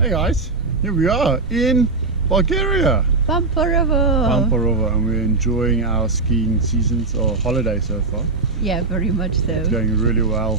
Hey guys, here we are in Bulgaria. Pamporovo. And we're enjoying our skiing seasons or holiday so far. Yeah, very much so. It's going really well.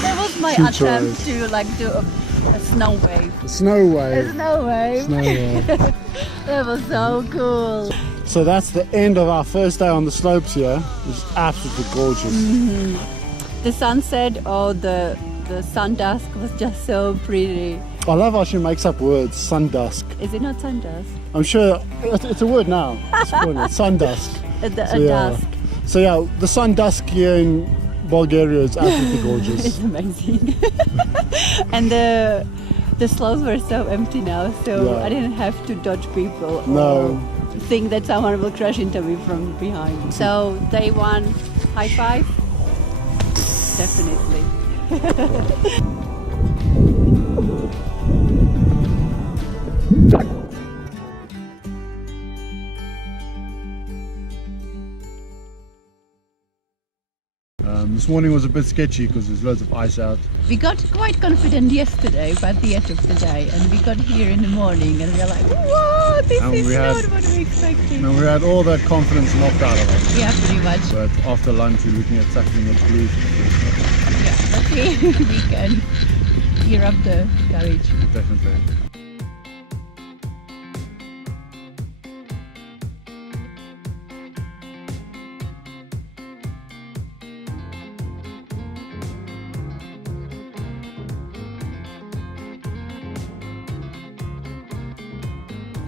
That was my attempt to do a snow wave. A snow wave. A snow wave. Snow wave. That was so cool. So that's the end of our first day on the slopes here. It's absolutely gorgeous. The sunset or the sun dusk was just so pretty. I love how she makes up words. Sundusk. Is it not sun dusk? I'm sure it's a word now. It's a word. Sundusk. Dusk. So yeah, the sun dusk here in Bulgaria is absolutely gorgeous. It's amazing. And the slopes were so empty now, so I didn't have to dodge people or think that someone will crash into me from behind. So day one, high five? Definitely. This morning was a bit sketchy because there's loads of ice out. We got quite confident yesterday by the end of the day, and we got here in the morning and we are like, whoa, this is not what we expected. And we had all that confidence knocked out of us. Yeah, pretty much. But after lunch we're looking at tackling the blues. Yeah, hopefully we can gear up the garage. Definitely.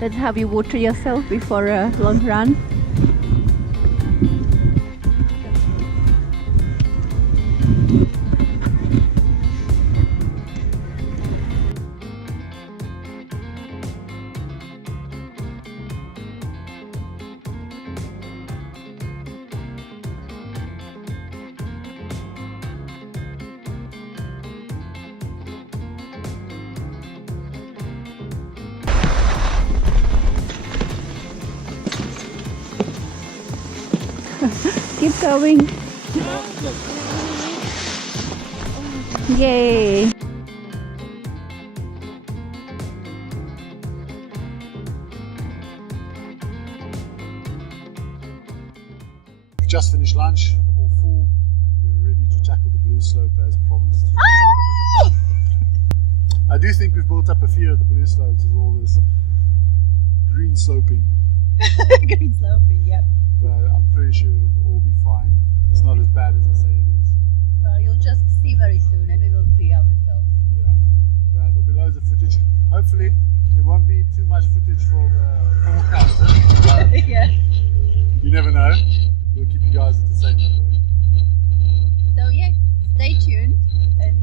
That's how you water yourself before a long run. Keep going. Yay! We've just finished lunch, all full, and we're ready to tackle the blue slope as promised. I do think we've built up a fear of the blue slopes with all this green sloping. Green sloping, yep. But I'm pretty sure it'll all be fine. It's not as bad as I say it is. Well, you'll just see very soon and we will see ourselves. Yeah. But there'll be loads of footage. Hopefully there won't be too much footage for the forecast. Yeah. You never know. We'll keep you guys entertained that way. So yeah, stay tuned and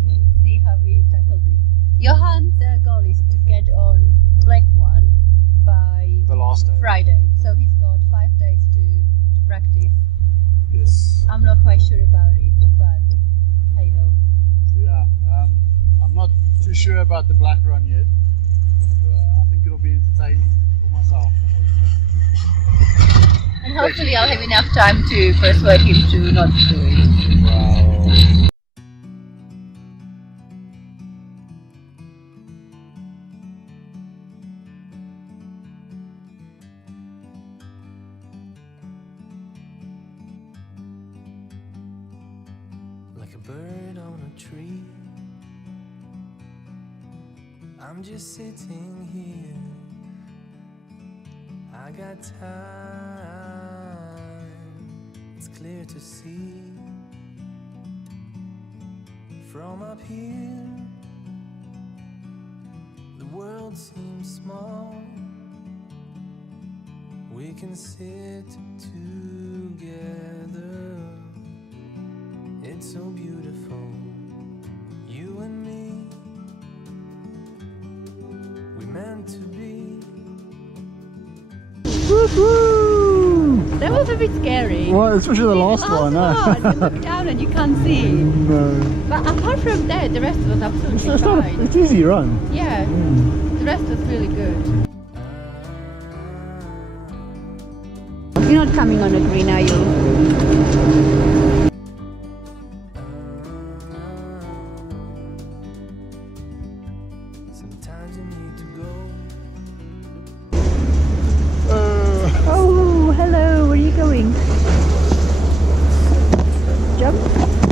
see how we tackle this. Johan's goal is to get on Black One by The last day. Friday. So he's got 5 days to practice. Yes. I'm not quite sure about it, but hey ho. So yeah, I'm not too sure about the black run yet. But, I think it'll be entertaining for myself. And hopefully I'll have enough time to persuade him to not do it. Wow. Like a bird on a tree, I'm just sitting here. I got time. It's clear to see from up here. The world seems small. We can sit together. It's so beautiful, you and me. We meant to be. Woohoo! That was a bit scary. Well, especially the last one. You look down and you can't see. No. But apart from that, the rest was absolutely fine. It's easy run. Yeah, the rest was really good. You're not coming on a green, are you? Sometimes you need to go. Oh, hello, where are you going? Jump,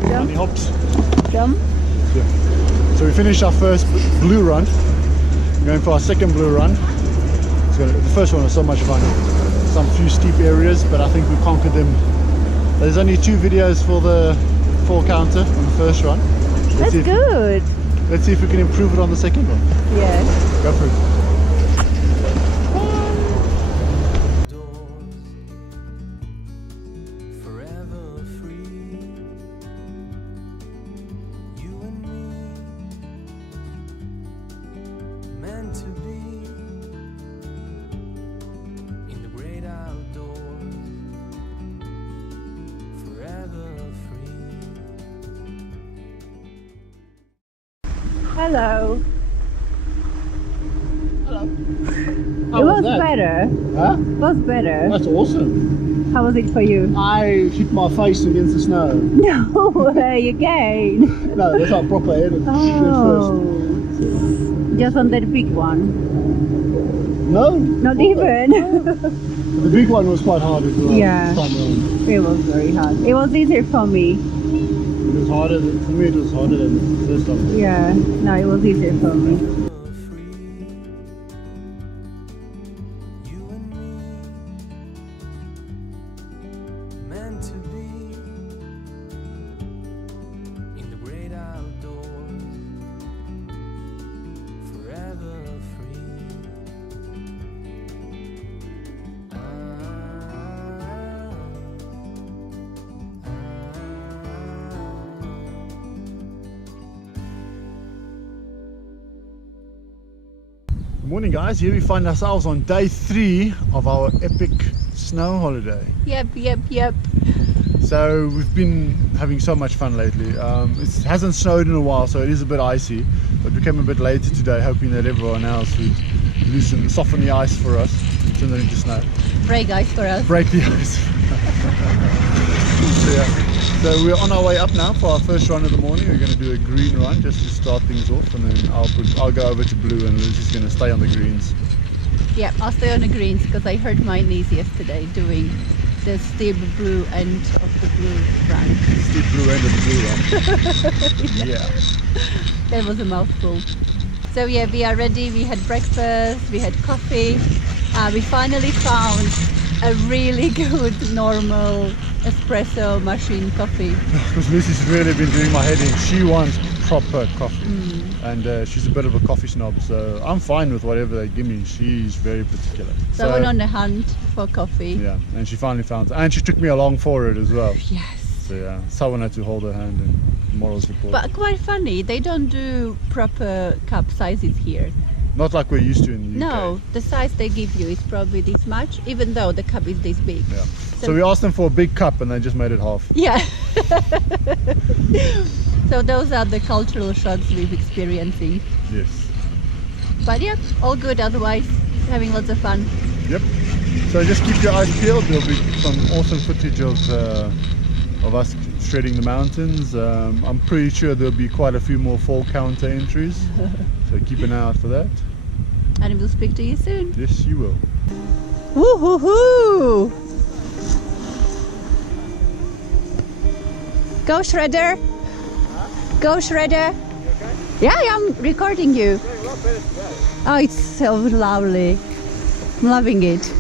Honey jump, hops. jump. Yeah. So we finished our first blue run. We're going for our second blue run. The first one was so much fun. Some few steep areas, but I think we conquered them. There's only 2 videos for the 4 counter on the first run. That's good. Let's see if we can improve it on the second one. Yeah. Go for it. Forever free. You and me. Meant to be in the great outdoors. Forever free. Hello. Hello. It was better. Huh? It was better. That's awesome. How was it for you? I hit my face against the snow. No way, again. No, that's not proper. I hit it Oh. Just on that big one. No. Not even. The big one was quite hard as well. Yeah. This time around. It was very hard. It was easier for me. It was harder for me. It was harder than the first time. Yeah. No, it was easier for me. You and me. Meant to be in the great outdoors. Forever free. Good morning, guys. Here we find ourselves on day 3 of our epic snow holiday. Yep. So we've been having so much fun lately. It hasn't snowed in a while, so it is a bit icy, but we came a bit later today hoping that everyone else would soften the ice for us, turn it into snow. Break ice for us. Break the ice. So, yeah. So we're on our way up now for our first run of the morning. We're going to do a green run just to start things off, and then I'll go over to blue, and Lucy's going to stay on the greens. Yeah, I'll stay on the greens because I hurt my knees yesterday doing the steep blue end of the blue run. Steep blue end of the blue run. Yeah. That was a mouthful. So yeah, we are ready. We had breakfast, we had coffee. We finally found a really good normal espresso machine coffee. Because Lucy's really been doing my head in. She wants proper coffee. And she's a bit of a coffee snob, so I'm fine with whatever they give me. She's very particular. So I went on the hunt for coffee. Yeah, and she finally found it. And she took me along for it as well. Yes. So yeah, someone had to hold her hand and moral support. But quite funny, they don't do proper cup sizes here. Not like we're used to in the UK. No, the size they give you is probably this much, even though the cup is this big. Yeah. So we asked them for a big cup and they just made it half. Yeah. So those are the cultural shocks we're experiencing. Yes. But yeah, all good otherwise, having lots of fun. Yep. So just keep your eyes peeled. There'll be some awesome footage of us shredding the mountains. I'm pretty sure there'll be quite a few more fall counter entries. So keep an eye out for that. And we'll speak to you soon. Yes, you will. Woo-hoo-hoo! Go Shredder! Go Shredder! Yeah, I'm recording you. Oh, it's so lovely. I'm loving it.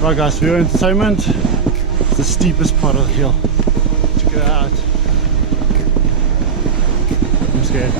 Right guys, for your entertainment, it's the steepest part of the hill. Check it out. I'm scared.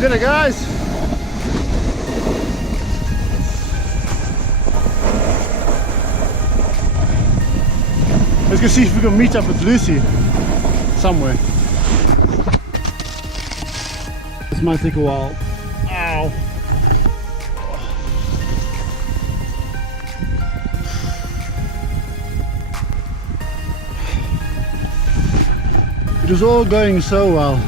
Did it, guys? Let's go see if we can meet up with Lucy somewhere. This might take a while. Ow. It was all going so well.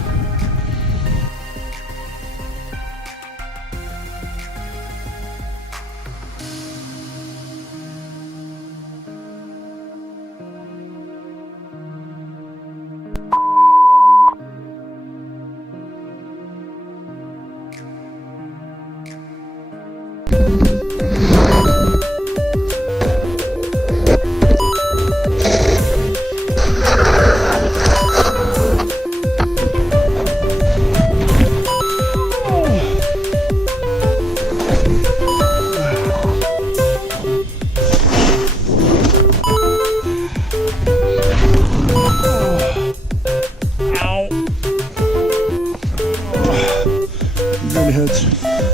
Really hurts.